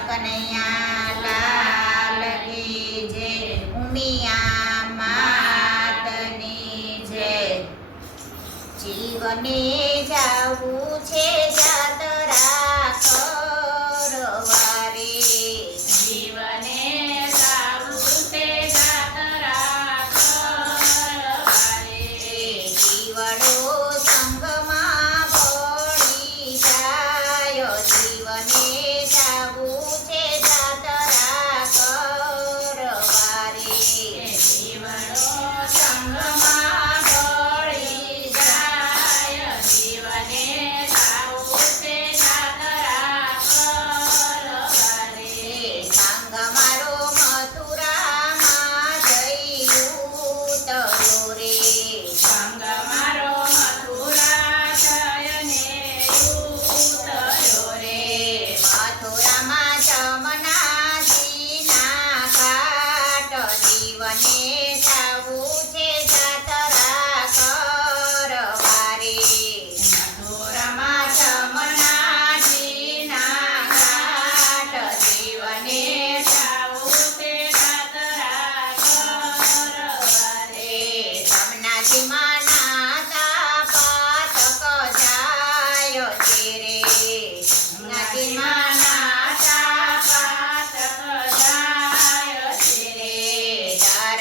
કનૈયા લાલ કી જય, ઉમિયા માતની જય. જીવને જાવું છે જાતરા કરવા રે, જીવને જાવું છે જાતરા કરવા રે. જીવડો સંગમાં પડી જાય, જીવને જાવું છે જાતરા કરવા રે. જીવડો સંગમાં ભળી જાય, જીવને જાવું છે જાતરા કરવા રે. સંગ મારો મથુરામાં જઈ ઉતર્યો રે, સંગ મારો મથુરા જયને ઉતર્યો રે. મથુરામાં જમનાજીના ઘાટ, જીવને જાવું છે જાતરા કરવા રે. મથુરામાં જમનાજીના ઘાટ, જીવને જાવું છે જાતરા કરવા રે. જમનાજીમાં નાતા પાતક જાય છે રે, નદીમાં નાતા પાતક જાય છે રે.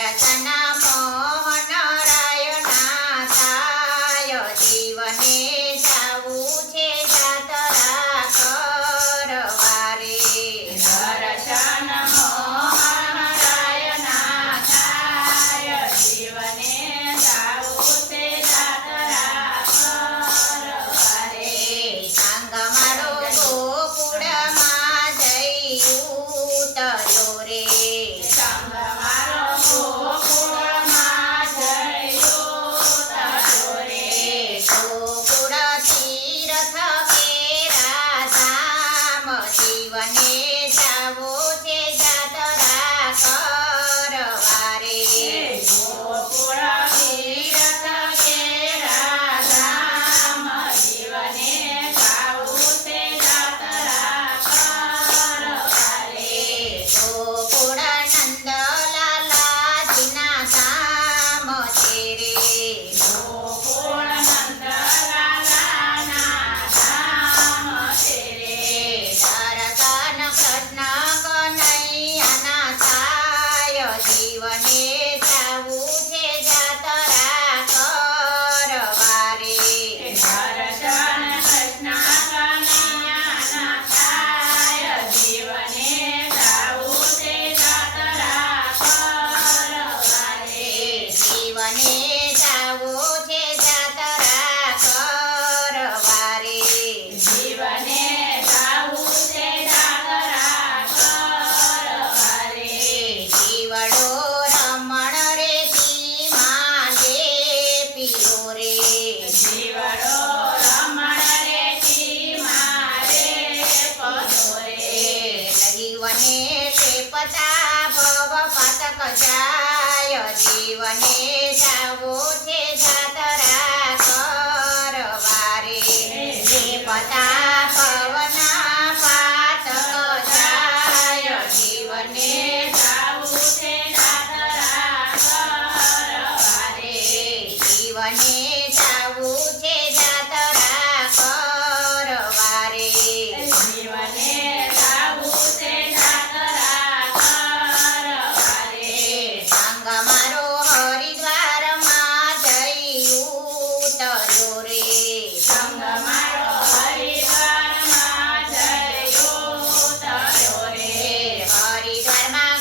દર્શન મોહન રાયના થાય, જીવને જાવું છે જાતરા કરવા રે. દર્શન મોહનરાયના થાય, જીવને જાવું છે જાતરા કરવા રે. સંગ મારો ગોકુળમાં જઈ ઉતર્યો રે, સંગ મારો ગોકુળમાં જઈ ઉતર્યો રે. ગોકુળ તીર્થ કેરા ધામ, જીવને જાવું છે જાતરા કરવા રે. ગોકુળ તીર્થ કેરા ધામ, જીવને જાવું છે જાતરા કરવા રે. ગોકુળ નંદલાલાજીના ધામ છે રે, ગોકુળ નંદલાલાના ધામ છે રે. દર્શન કૃષ્ણ કનૈયાના થાય, જીવને જાવું છે જાતરા કરવા રે. દર્શન કૃષ્ણ કનૈયાના થાય, જીવને જાવું છે જાતરા કરવા રે. જીવને જાવું છે જાતરા કરવા રે. જીવને જાવું છે જાતરા કરવા રે. જીવડો રમણ રે સીમા લેપિયો રે, જીવડો રમણ રે મારે પદો રે. જીવને ટેપતા ભવ પાતક જાય, જીવને જાવું છે જાતરા કરવા રે. ટેપતા ભવના પાતક જાય, જીવને જાવું છે જાતરા કરવા રે. જીવને જાવું છે જાતરા કરવા રે. જીવને જાવું છે જાતરા કરવા રે. સંગ મારો હરિદ્વારમાં જઈ ઉતર્યો રે, સંગ મારો હરિદ્વારમાં જઈ ઉતર્યો રે. હરિદ્વારમાં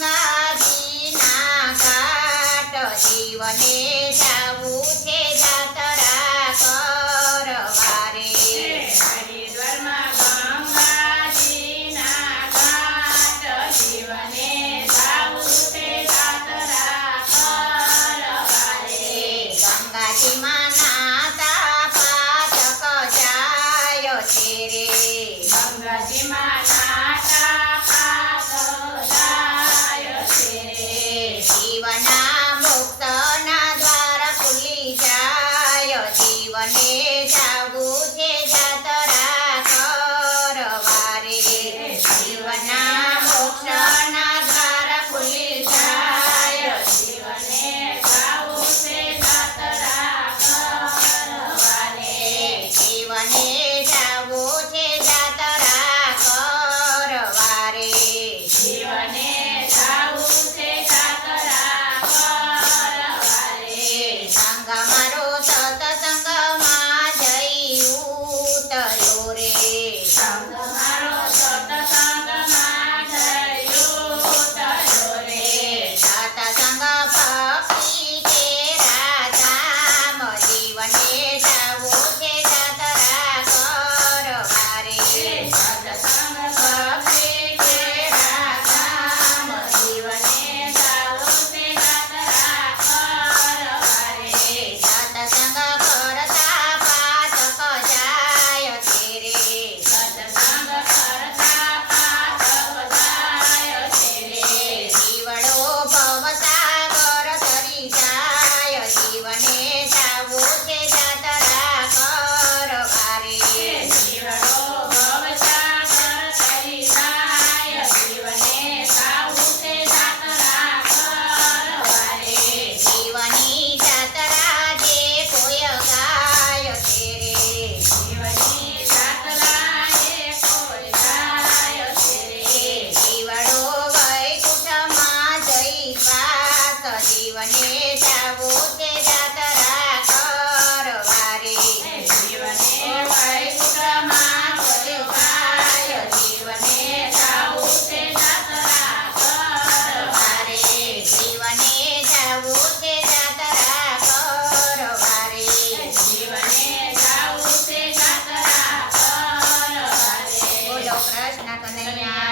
ગંગાજીના ઘાટ, જીવને જાવું છે જાતરા કરવા રે. હરિદ્વારમાં ગંગાજીના ઘાટ, જીવને જાવું છે જાતરા કરવા રે. ગંગાજીમાં નાતા પાતક જાય છે રે, ગંગાજીમાં નાતા પાતક જાય છે રે. જીવના મુક્તના દ્વાર ખુલી જાય, જીવને જાવું છે જાતરા કરવા રે. જીવ કૃષ્ણ કનૈયા